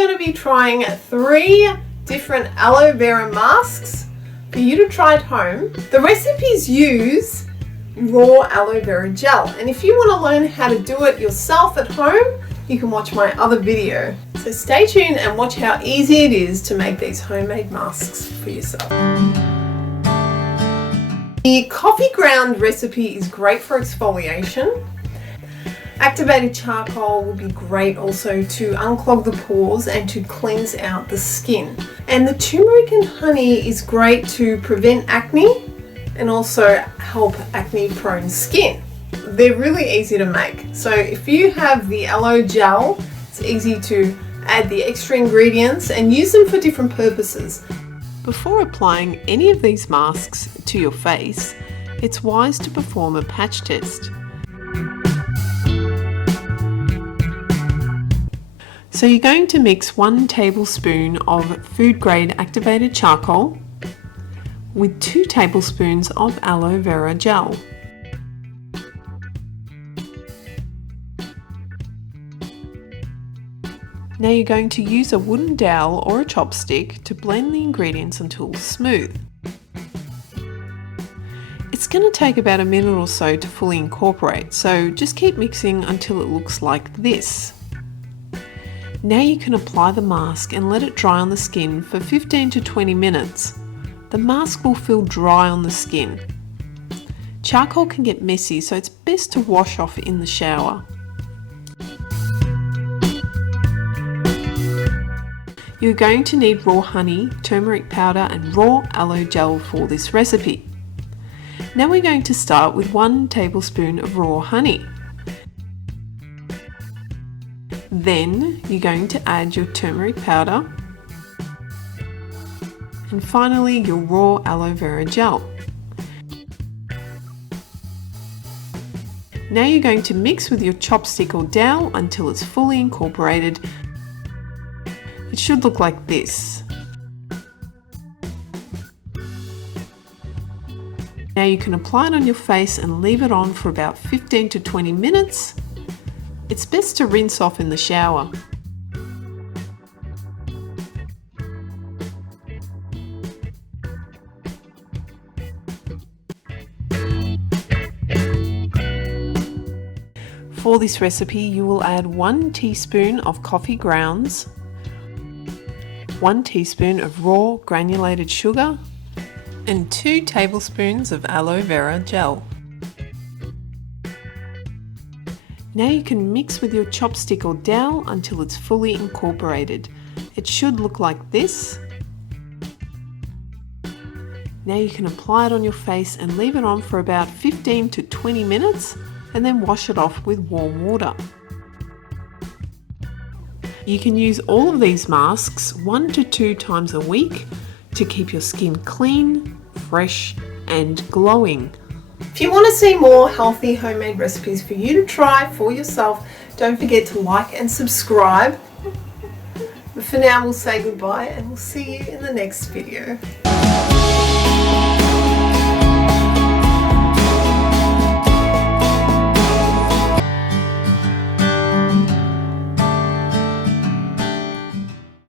going to be trying 3 different aloe vera masks for you to try at home. The recipes use raw aloe vera gel, and if you want to learn how to do it yourself at home, you can watch my other video. So stay tuned and watch how easy it is to make these homemade masks for yourself. The coffee ground recipe is great for exfoliation. Activated charcoal will be great also to unclog the pores and to cleanse out the skin. And the turmeric and honey is great to prevent acne and also help acne-prone skin. They're really easy to make. So if you have the aloe gel, it's easy to add the extra ingredients and use them for different purposes. Before applying any of these masks to your face, it's wise to perform a patch test. So you're going to mix 1 tablespoon of food grade activated charcoal with 2 tablespoons of aloe vera gel. Now you're going to use a wooden dowel or a chopstick to blend the ingredients until smooth. It's going to take about a minute or so to fully incorporate, so just keep mixing until it looks like this. Now you can apply the mask and let it dry on the skin for 15 to 20 minutes. The mask will feel dry on the skin. Charcoal can get messy, so it's best to wash off in the shower. You're going to need raw honey, turmeric powder and raw aloe gel for this recipe. Now we're going to start with 1 tablespoon of raw honey. Then you're going to add your turmeric powder and finally your raw aloe vera gel. Now you're going to mix with your chopstick or dowel until it's fully incorporated. It should look like this. Now you can apply it on your face and leave it on for about 15 to 20 minutes. It's best to rinse off in the shower. For this recipe, you will add 1 teaspoon of coffee grounds, 1 teaspoon of raw granulated sugar, and 2 tablespoons of aloe vera gel. Now you can mix with your chopstick or dowel until it's fully incorporated. It should look like this. Now you can apply it on your face and leave it on for about 15 to 20 minutes and then wash it off with warm water. You can use all of these masks 1 to 2 times a week to keep your skin clean, fresh and glowing. If you want to see more healthy homemade recipes for you to try for yourself, don't forget to like and subscribe. But for now, we'll say goodbye and we'll see you in the next video.